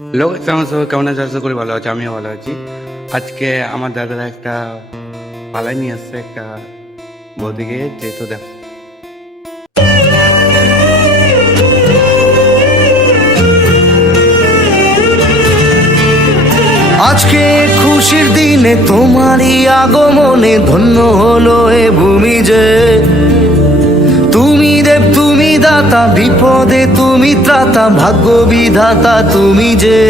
লোক আমার সবাই কেমন আছে? আশা করি ভালো আছে, আমিও ভালো আছি। আজকে আমার দাদারা একটা পালাই নিয়ে আসছে একটা বৌদিকে, যেহেতু দেখ আজকে খুশির দিনে তোমারই আগমনে ধন্য হলো এ ভূমি যে। তুমি দেব তুমি দাতা, বিপদে তুমি ত্রাতা, ভাগ্য বিধাতা তুমি যে।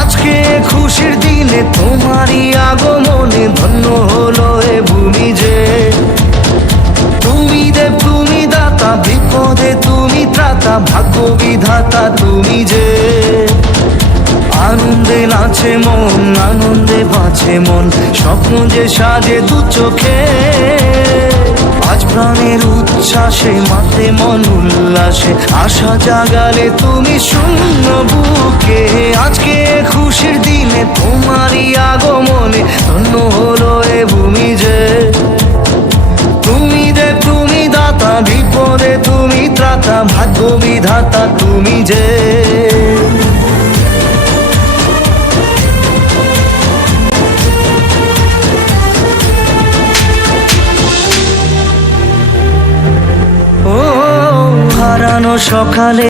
আজকে খুশির দিনে তোমারই আগমনে ধন্য হলো এ ভূমি যে। তুমি দেব তুমি দাতা, বিপদে তুমি ত্রাতা, ভাগ্য বিধাতা তুমি যে। আনন্দে নাচে মন, আনন্দে বাঁচে মন, স্বপ্ন যে সাজে দু চোখে। আজ প্রাণের উচ্ছ্বাসে মাতে মন উল্লাসে, আশা জাগালে তুমি শূন্য বুকে। আজকে খুশির দিনে তোমারই আগমনে ধন্য হলো এ ভূমি যে। তুমি দেব তুমি দাতা, বিপদে তুমি ত্রাতা, ভাগ্য বিধাতা তুমি যে। ও হারানো সকালে